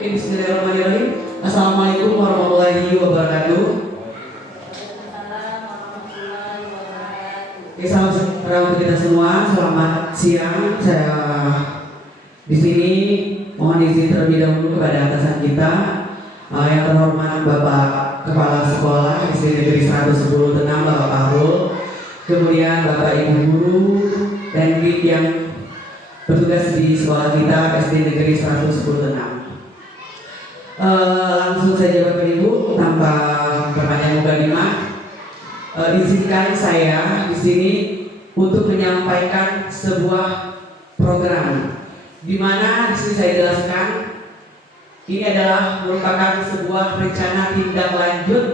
Bismillahirrahmanirrahim. Assalamualaikum warahmatullahi wabarakatuh. Oke, salam sejahtera untuk kita semua. Selamat siang. Saya di sini mohon izin terlebih dahulu kepada atasan kita, yang terhormat Bapak Kepala Sekolah SD Negeri 110 Tenang, Bapak Fahrul, kemudian Bapak Ibu Guru dan guru yang bertugas di sekolah kita SD Negeri 110 Tenang. Langsung saja Bapak Ibu, tanpa perpanjang mukadimah, izinkan saya di sini untuk menyampaikan sebuah program, di mana di sini saya jelaskan ini adalah merupakan sebuah rencana tindak lanjut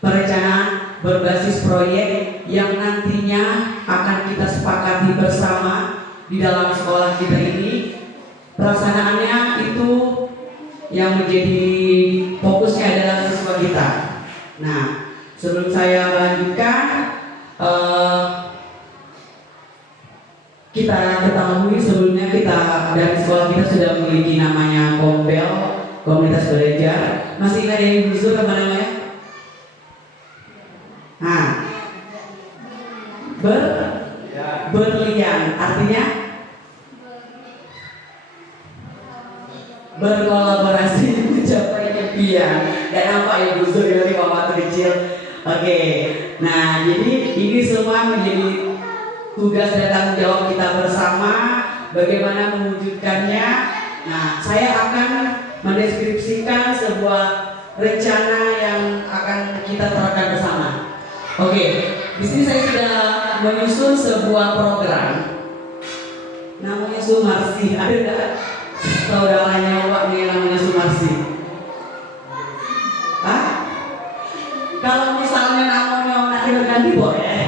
perencanaan berbasis proyek yang nantinya akan kita sepakati bersama di dalam sekolah kita ini. Pelaksanaannya itu yang menjadi fokusnya adalah siswa kita. Nah, sebelum saya melanjutkan, kita ketahui sebelumnya kita dari sekolah kita sudah memiliki namanya Kombel, Komunitas Belajar. Masih ingat yang Gus Dur apa namanya? Nah, berlian artinya berkolaborasi mencapai impian. Dan apa ya Gus Dur dari waktu kecil? Oke. Nah, jadi ini semua menjadi tugas dan tanggung jawab kita bersama, bagaimana mewujudkannya. Nah, saya akan mendeskripsikan sebuah rencana yang akan kita terapkan bersama. Oke, di sini saya sudah menyusun sebuah program, namanya Sumarsi. Ada nggak saudaranya Wak nih namanya Sumarsi? Hah? Kalau misalnya namanya nanti berganti boleh.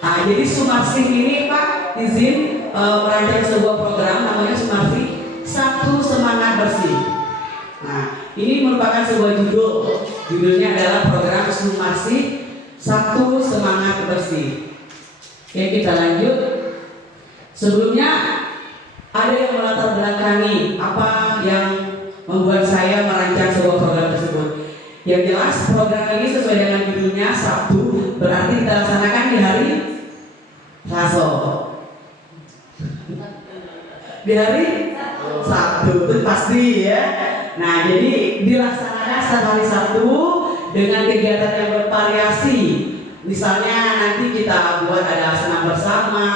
Nah, jadi Sumarsi ini Pak izin merancang sebuah program namanya Sumarsi Satu Semangat Bersih. Nah, ini merupakan sebuah judulnya adalah program Sumarsi Satu Semangat Bersih. Oke, kita lanjut. Sebelumnya ada yang melatar belakangi apa yang membuat saya merancang sebuah program tersebut. Yang jelas program ini sesuai dengan judulnya Sabtu, berarti kita laksanakan di hari Selasa. Di hari Sabtu itu pasti ya. Nah, jadi dilaksanakan setiap hari Sabtu dengan kegiatan yang bervariasi. Misalnya nanti kita buat ada senam bersama,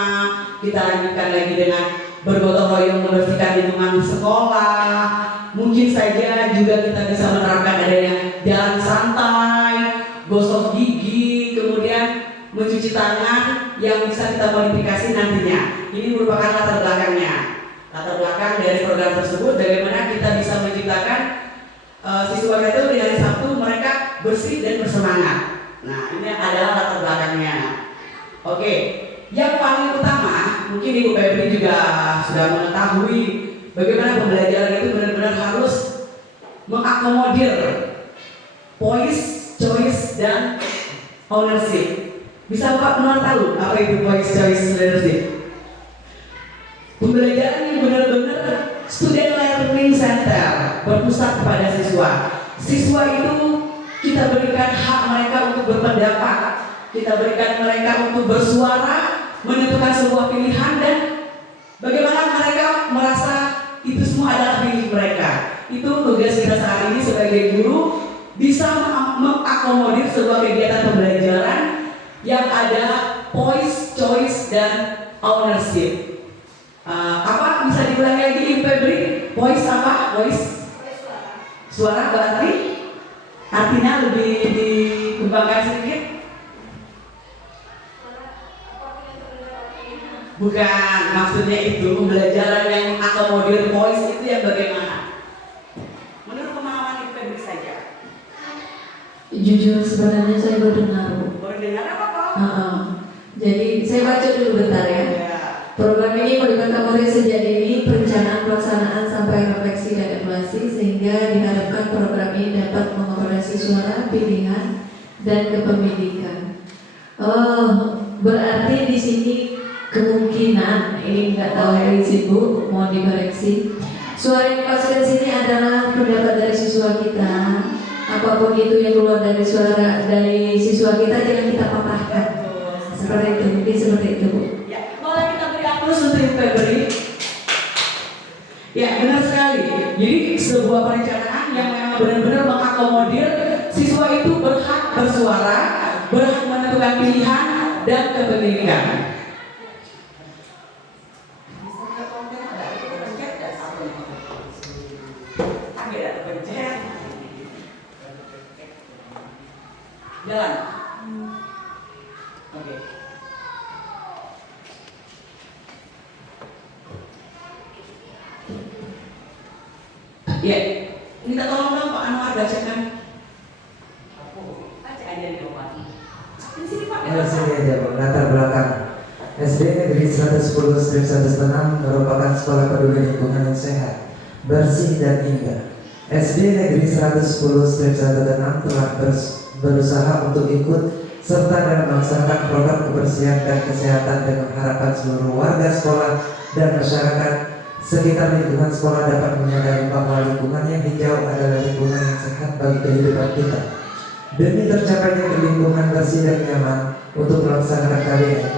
kita lanjutkan lagi dengan bergotong royong membersihkan lingkungan sekolah. Mungkin saja juga kita bisa menerapkan adanya jalan santai, gosok gigi, kemudian mencuci tangan yang bisa kita modifikasi nantinya. Ini merupakan latar belakangnya. Latar belakang dari program tersebut, bagaimana kita bisa menciptakan siswa itu di hari Sabtu mereka bersih dan bersemangat. Nah, ini adalah latar belakangnya. Oke, yang paling utama mungkin Ibu Febri juga sudah mengetahui bagaimana pembelajaran itu benar-benar harus mengakomodir voice, choice, dan ownership. Bisa Pak Penal tahu apa itu voice, choice, leadership? Pembelajaran ini benar-benar student learning center, berpusat kepada siswa. Siswa itu kita berikan hak mereka untuk berpendapat, kita berikan mereka untuk bersuara, menentukan sebuah pilihan, dan bagaimana mereka merasa itu semua adalah milik mereka. Itu tugas kita saat ini sebagai guru, bisa mengakomodir sebuah kegiatan pembelajaran yang ada voice, choice, dan ownership. Apa bisa diulangi lagi Ibu Febri? Voice apa? Voice? Suara berarti? Artinya lebih dikembangkan sedikit? Bukan, maksudnya itu pembelajaran yang akomodir voice itu yang bagaimana? Menurut pemahaman Ibu Febri saja. Jujur sebenarnya saya baru dengar. Baru dengar apa kok? Jadi saya baca dulu bentar ya. Program ini melibatkan mulai sejak dini, perencanaan, pelaksanaan sampai refleksi dan evaluasi, sehingga diharapkan program ini dapat mengakomodasi suara, pilihan, dan kepemilikan. Berarti di sini kemungkinan, ini nggak tahu dari Ibu, mohon dikoreksi. Suara yang dimasukkan sini adalah pendapat dari siswa kita. Apapun itu yang keluar dari suara dari siswa kita jangan kita patahkan. Seperti itu, mungkin seperti itu, Bu. Ya, boleh kita beri aplaus untuk Ibu Febri. Ya, benar sekali. Jadi sebuah perencanaan yang memang benar-benar mengakomodir siswa itu berhak bersuara, berhak menentukan pilihan dan kepentingan. Jalan. Oke. Ya, minta tolong dong Pak Anwar bacakan. Baca aja di rumah. Di sini Pak. Sini aja, latar belakang. SD Negeri 110/106 merupakan sekolah peduli lingkungan yang sehat, bersih dan indah. SD Negeri 110/106 telah berusaha untuk ikut serta dalam melaksanakan program kebersihan dan kesehatan dengan harapan seluruh warga sekolah dan masyarakat sekitar lingkungan sekolah dapat menyadari bahwa lingkungan yang hijau adalah lingkungan yang sehat bagi kehidupan kita. Demi tercapainya lingkungan bersih dan nyaman untuk melaksanakan KBM,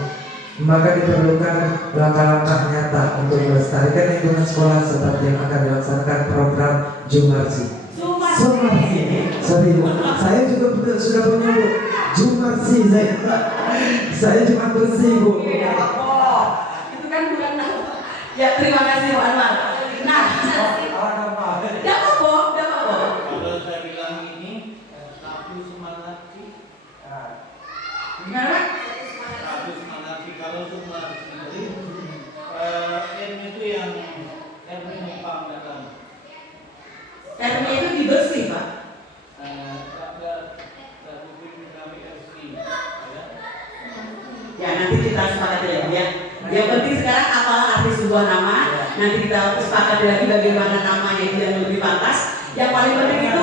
maka diperlukan langkah-langkah nyata untuk melestarikan lingkungan sekolah seperti yang akan dilaksanakan program Jumarsi. Sorry, Bu. Saya juga sudah punya, Bu. Jumarsi saya cuma bersih, Bu. Itu kan bukan. Ya, terima kasih Pak Anwar. Nah, ya apa? Kalau saya bilang ini satu semangat sih. Gimana? Satu semangat sih. Kalau semangat sendiri, M itu yang M numpang datang. RM itu dibersih Pak. Ya nanti kita sepakati lagi ya. Yang penting sekarang apa arti sebuah nama. Nanti kita sepakati lagi bagaimana namanya itu yang lebih pantas. Yang paling penting itu,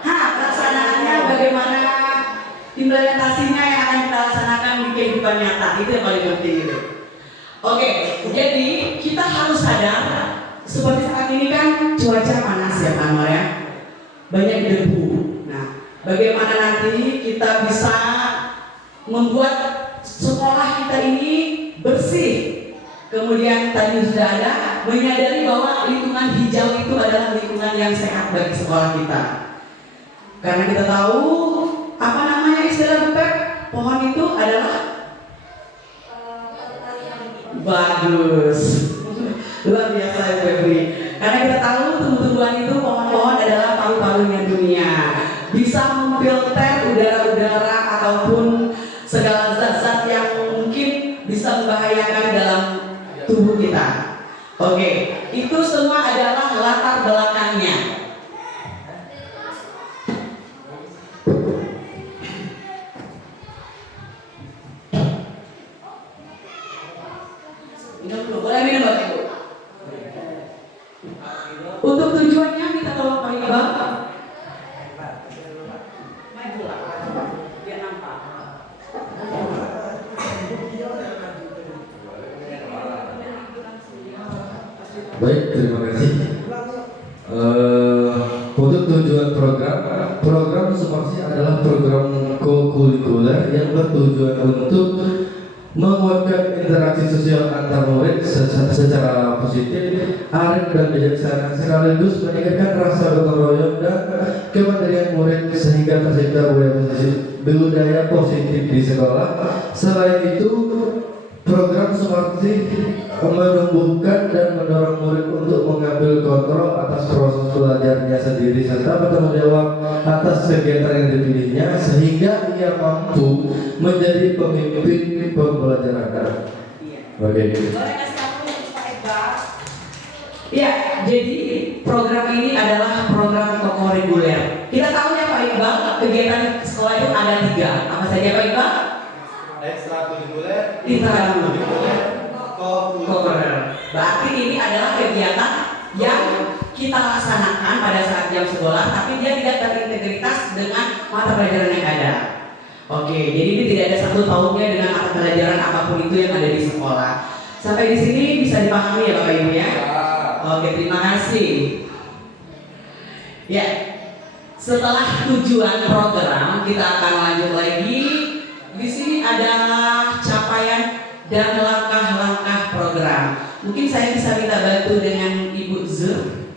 pelaksanaannya bagaimana implementasinya yang akan kita laksanakan di kehidupan nyata. Itu yang paling penting itu. Oke, jadi kita harus sadar seperti saat ini kan cuaca panas ya Pak Anwar ya. Banyak debu. Nah, bagaimana nanti kita bisa membuat sekolah kita ini bersih. Kemudian tadi sudah ada menyadari bahwa lingkungan hijau itu adalah lingkungan yang sehat bagi sekolah kita. Karena kita tahu apa namanya istilah Bupek, pohon itu adalah bagus. Luar biasa ya Febri. Karena kita tahu tumbuh-tumbuhan itu pohon-pohon adalah paru-parunya dunia. Bisa memfilter udara-udara ataupun segala zat-zat yang mungkin bisa membahayakan dalam tubuh kita. Oke, itu semua adalah latar belakangnya. Minum dulu, boleh minum Bapak Ibu? Untuk tujuannya minta tolong Pak Iqbal. Majulah, biar nampak. Baik, terima kasih. Untuk tujuan program Sumarsi adalah program co-kurikuler yang bertujuan untuk menguatkan interaksi sosial antar murid secara positif, arif dan bijaksana, sekaligus meningkatkan rasa gotong royong dan kemandirian murid sehingga tercipta budaya positif di sekolah. Selain itu, program Sumarsi menumbuhkan dan mendorong murid untuk mengambil kontrol atas proses belajarnya sendiri serta bertanggung jawab atas kegiatan yang dipilihnya sehingga ia mampu menjadi pemimpin pembelajaran. Oke. Boleh kasih tahu Pak Iqbal? Ya, jadi program ini adalah program co-kurikuler. Kita tahu ya Pak Iqbal, kegiatan sekolah itu ada 3. Apa saja Pak Iqbal? Ekstrakurikuler, Intrakurikuler, co-kurikuler. Berarti ini adalah kegiatan yang kita laksanakan pada saat jam sekolah, tapi dia tidak terintegritas dengan mata pelajaran yang ada. Oke, jadi ini tidak ada satu tahunnya dengan mata pelajaran apapun itu yang ada di sekolah. Sampai di sini bisa dipahami ya Bapak Ibu ya? Oke, terima kasih. Ya, setelah tujuan program kita akan lanjut lagi. Di sini ada capaian dan langkah-langkah program. Mungkin saya bisa minta bantu dengan Ibu Zur.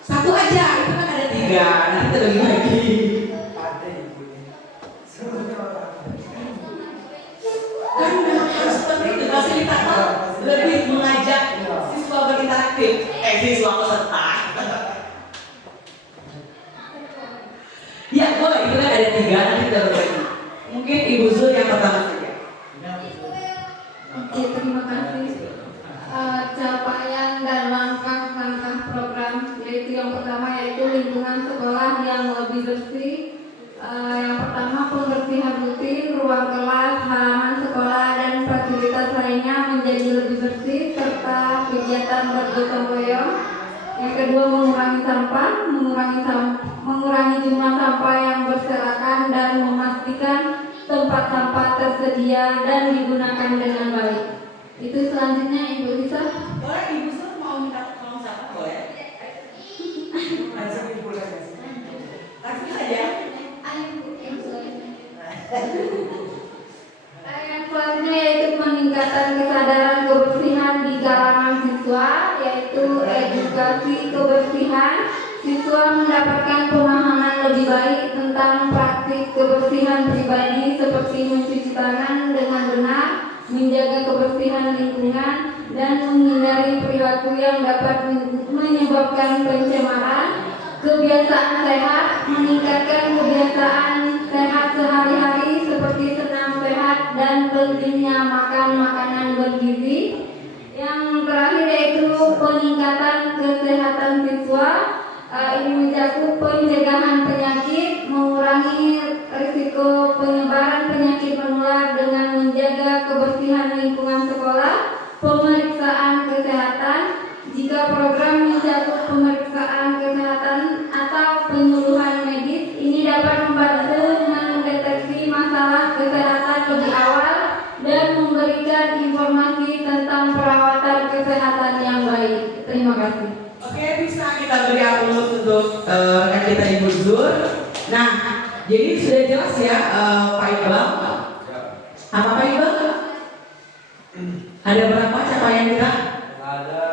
Satu aja, itu kan ada 3. Nanti kita bagi-bagi. Kan harus seperti itu, fasilitator lebih mengajak siswa berinteraktif. Siswa peserta. Ya boleh, itu kan ada 3, nanti kita berbagi. Mungkin Ibu Zul yang pertama saja. Oke, terima kasih. Capaian dan langkah-langkah program, yaitu yang pertama yaitu lingkungan sekolah yang lebih bersih. Yang pertama, pembersihan rutin ruang kelas, halaman sekolah dan fasilitas lainnya menjadi lebih bersih serta kegiatan bergotong royong. Yang kedua, mengurangi sampah, mengurangi jumlah sampah yang berserakan dan memastikan tempat sampah tersedia dan digunakan dengan baik. Itu selanjutnya Ibu Lisa. Boleh Ibu Zul mau minta tolong siapa? Boleh? Langsung saja. Yang selanjutnya yaitu peningkatan kesadaran kebersihan di kalangan siswa, yaitu edukasi kebersihan. Siswa mendapatkan pemahaman lebih baik tentang praktik kebersihan pribadi seperti mencuci tangan dengan benar, menjaga kebersihan lingkungan, dan menghindari perilaku yang dapat menyebabkan pencemaran. Kebiasaan sehat, meningkatkan kebiasaan sehat sehari-hari seperti senam sehat dan pentingnya makan makanan bergizi. Yang terakhir yaitu peningkatan kesehatan siswa. Ini mencakup pencegahan penyakit, mengurangi risiko penyebaran penyakit menular dengan menjaga kebersihan lingkungan sekolah, pemeriksaan kesehatan. Jika program mencakup pemeriksaan kesehatan atau penyuluhan medis, ini dapat membantu mendeteksi masalah kesehatan lebih awal dan memberikan informasi tentang perawatan kesehatan yang baik. Terima kasih. Oke, bisa kita beri aplaus untuk rekan kita Ibu Zur. Nah, jadi sudah jelas ya Pak Iqbal. Apa Pak Iqbal? Ada berapa capaian kita? Ada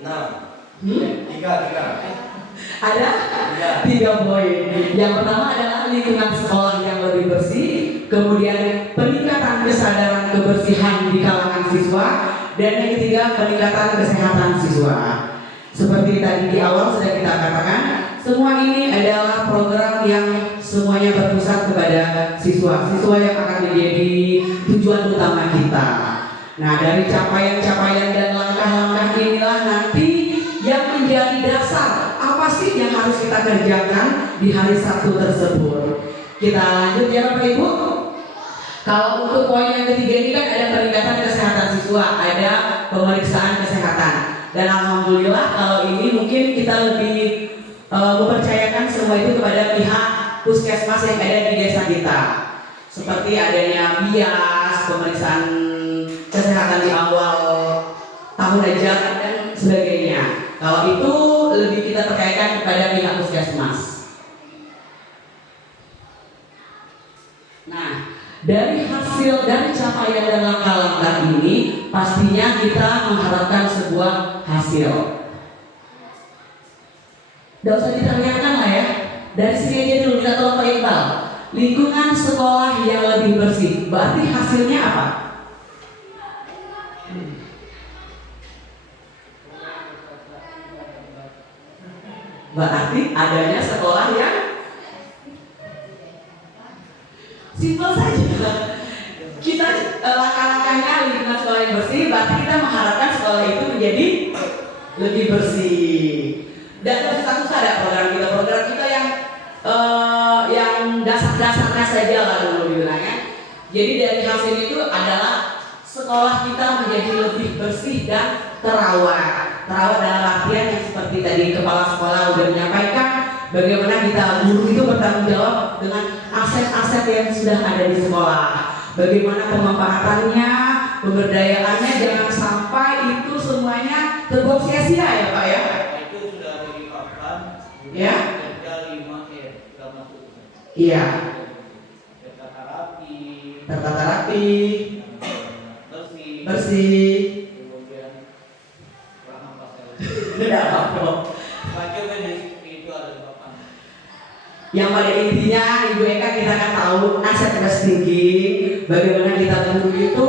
6. 3. Ada 3 poin. Yang pertama adalah lingkungan sekolah yang lebih bersih, kemudian peningkatan kesadaran kebersihan di kalangan siswa, dan yang ketiga peningkatan kesehatan siswa. Seperti tadi di awal sudah kita katakan, semua ini adalah program yang semuanya berpusat kepada siswa yang akan menjadi tujuan utama kita. Nah, dari capaian-capaian dan langkah-langkah inilah nanti yang menjadi dasar apa sih yang harus kita kerjakan di hari Sabtu tersebut. Kita lanjut ya Bapak Ibu. Kalau untuk poin yang ketiga ini kan ada peningkatan kesehatan siswa, ada pemeriksaan kesehatan. Dan alhamdulillah kalau ini mungkin kita lebih mempercayakan semua itu kepada pihak puskesmas yang ada di desa kita. Seperti adanya bias, pemeriksaan kesehatan di awal tahun ajaran dan sebagainya. Kalau itu lebih kita percayakan kepada pihak puskesmas. Nah, dari hasil dan capaian dan langkah-langkah ini pastinya kita mengharapkan sebuah hasil. Tidak usah diterangkan lah ya. Dari sini aja dulu kita tolong Pak Iqbal. Lingkungan sekolah yang lebih bersih, berarti hasilnya apa? Berarti adanya sekolah yang simpel saja. Kita langkah-langkahnya lingkungan sekolah yang bersih, berarti kita mengharapkan sekolah itu menjadi lebih bersih. Dan susah-susah ada program kita yang dasar-dasarnya saja lah dulu dibilangnya. Jadi dari hasil itu adalah sekolah kita menjadi lebih bersih dan terawat dalam artian yang seperti tadi kepala sekolah sudah menyampaikan, bagaimana kita guru itu bertanggung jawab dengan aset-aset yang sudah ada di sekolah, bagaimana pemanfaatannya, pemberdayaannya, jangan sampai itu semuanya terbuang sia-sia ya Pak ya. Itu sudah dipaparkan. Ya. Ada 5R sudah masuk. Iya. Tertata rapi. Tertata rapi, Bersih. bersih. Kemudian ramah pasal. Tidak apa-apa. Baca medis itu ada di papan. Yang pada intinya Ibu Eka kita akan tahu aset investing, bagaimana kita guru itu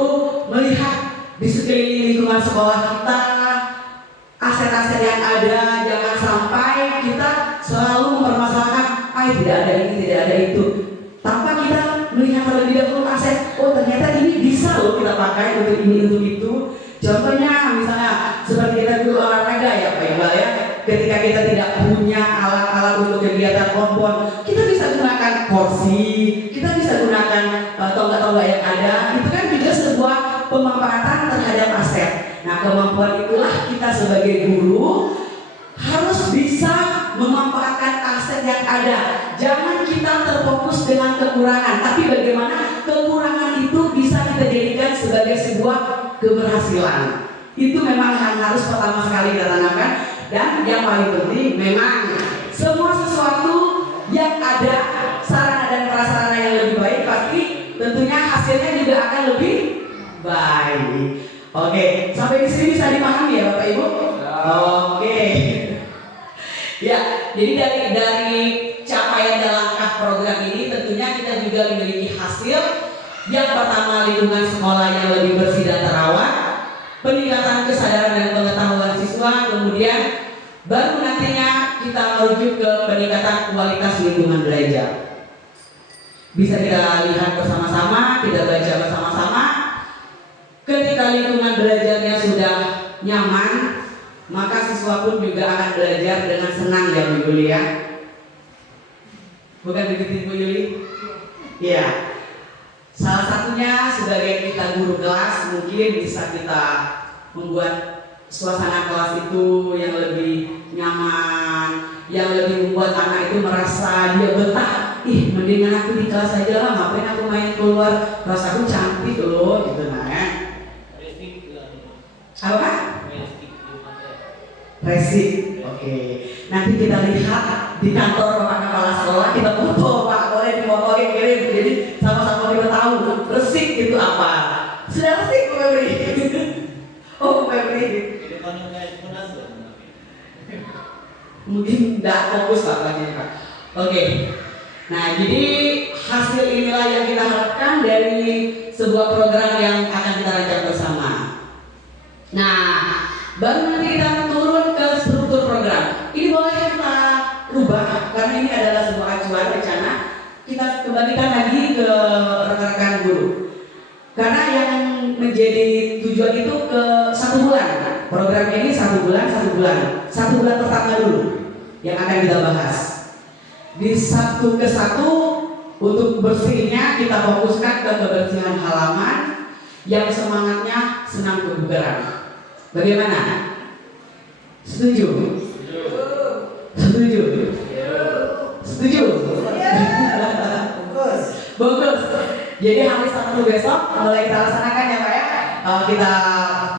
melihat di sekeliling lingkungan sekolah kita aset-aset yang ada, jangan sampai kita selalu mempermasalahkan tidak ada ini, tidak ada itu, tanpa kita melihat terlebih dahulu aset. Oh ternyata ini bisa loh kita pakai untuk ini untuk itu. Contohnya misalnya seperti kita guru olahraga ya Pak Iqbal ya, ketika kita tidak punya alat-alat untuk kegiatan pon, kita bisa gunakan kursi, kita bisa gunakan tonggak-tonggak yang ada. Itu kan juga sebuah pemanfaatan terhadap aset. Nah kemampuan itulah kita sebagai guru harus bisa memanfaatkan aset yang ada. Jangan kita terfokus dengan kekurangan, tapi bagaimana kekurangan itu bisa kita jadikan sebagai sebuah keberhasilan. Itu memang yang harus pertama sekali kita tanamkan. Dan yang paling penting memang semua sesuatu yang ada, sarana dan prasarana yang lebih baik pasti tentunya hasilnya juga akan lebih baik. Oke, sampai di sini bisa dipahami ya Bapak Ibu? Oke. Ya, jadi dari capaian dan langkah program ini tentunya kita juga memiliki hasil. Yang pertama lingkungan sekolah yang lebih bersih dan terawat, peningkatan kesadaran dan pengetahuan siswa, kemudian baru nantinya kita merujuk ke peningkatan kualitas lingkungan belajar. Bisa kita lihat bersama-sama, kita baca bersama-sama. Ketika lingkungan belajarnya sudah nyaman, maka siswa pun juga akan belajar dengan senang ya Bu Yuli ya. Bukan begitu Bu Yuli? Iya. Salah satunya sebagai kita guru kelas mungkin bisa kita membuat suasana kelas itu yang lebih nyaman, yang lebih membuat anak itu merasa dia betah. Ih, mendingan aku di kelas aja lah, ngapain aku main keluar, kelas aku cantik loh gitu nah ya. Apa? Resik. Oke. Nanti kita lihat di kantor Bapak Kepala Sekolah, kita foto Pak, boleh difotoin kirim. Jadi sama-sama kita tahu resik itu apa. Sudah resik Bu Febri? Oh Bu Febri. Mungkin tidak fokus Bapaknya Pak. Oke. Nah jadi hasil inilah yang kita harapkan dari sebuah program yang akan kita rancang bersama. Nah, baru nanti kita turun ke struktur program. Ini boleh kita rubah karena ini adalah sebuah acuan rencana. Kita kembalikan lagi ke rekan-rekan guru. Karena yang menjadi tujuan itu ke 1 bulan. Program ini 1 bulan, 1 bulan. 1 bulan pertama dulu yang akan kita bahas. Di 1 ke 1 untuk bersihnya kita fokuskan ke kebersihan halaman yang semangatnya senam kebugaran. Bagaimana? Setuju? Setuju? Setuju? Bagus. Jadi hari Sabtu besok mulai kita laksanakan ya Pak ya. Kita